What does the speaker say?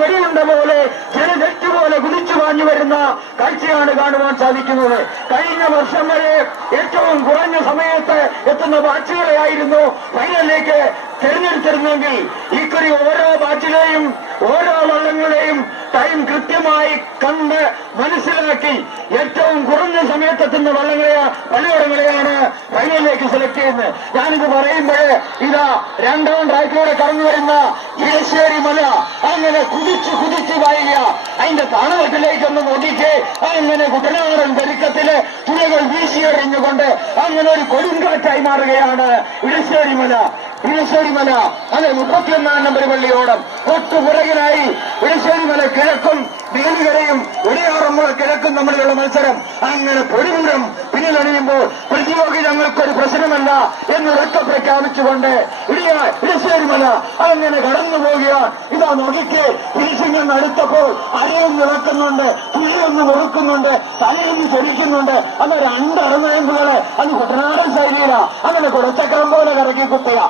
വെടിയുണ്ട പോലെ ജനജറ്റ് പോലെ കുതിച്ചു പാഞ്ഞു വരുന്ന കാഴ്ചയാണ് കാണുവാൻ സാധിക്കുന്നത്. കഴിഞ്ഞ വർഷം വരെ ഏറ്റവും കുറഞ്ഞ സമയത്ത് എത്തുന്ന ബാച്ചുകളെയായിരുന്നു ഫൈനലിലേക്ക് തെരഞ്ഞെടുത്തിരുന്നെങ്കിൽ ഇക്കുറി ഓരോ ബാച്ചിലെയും ഓരോ വള്ളങ്ങളെയും ടൈം കൃത്യമായി കണ്ട് മനസ്സിലാക്കി ഏറ്റവും കുറഞ്ഞ സമയത്തെത്തുന്ന പള്ളിയോടങ്ങളെയാണ് ഫൈനലിലേക്ക് സെലക്ട് ചെയ്യുന്നത്. ഞാനിത് പറയുമ്പോഴേ ഇതാ രണ്ടാം ട്രാക്കിലൂടെ കടന്നു വരുന്ന ഇടശ്ശേരി മല അങ്ങനെ കുതിച്ച് പായുക. അതിന്റെ താണവട്ടിലേക്കൊന്ന് നോക്കിക്ക് അങ്ങനെ കുട്ടനാടൻ പെരുക്കത്തില് തുഴകൾ വീശിയെറിഞ്ഞുകൊണ്ട് അങ്ങനെ ഒരു കൊടുങ്കാറ്റായി മാറുകയാണ് ഇടശ്ശേരി മല. അതെ 31 നമ്പർ പള്ളിയോടം തൊട്ടുപുറകിലായി ഇടശ്ശേരിമല കിഴക്കും വേലികരയും ഒടിയാറന്മുള കിഴക്കും തമ്മിലുള്ള മത്സരം. അങ്ങനെ പൊടിപൂരം പിന്നിലണിയുമ്പോൾ പ്രതിയോഗി ഞങ്ങൾക്കൊരു പ്രശ്നമല്ല എന്നുറക്കെ പ്രഖ്യാപിച്ചുകൊണ്ട് ഇടശ്ശേരിമല അങ്ങനെ കടന്നു പോവുകയാണ്. ഇതാ നോക്കിക്ക് ഫിനിഷിംഗ് അടുത്തപ്പോൾ അരയൊന്ന് ഇളക്കുന്നുണ്ട്, തുള്ളിയൊന്ന് മുറുക്കുന്നുണ്ട്, തലയൊന്ന് ചൊരിക്കുന്നുണ്ട്. അന്നൊരു 2 അറുനയമ്പുകളെ അത് കുട്ടനാടൻ ശൈലിയില അങ്ങനെ കുടച്ചക്രം പോലെ കറക്കി കുത്തുക.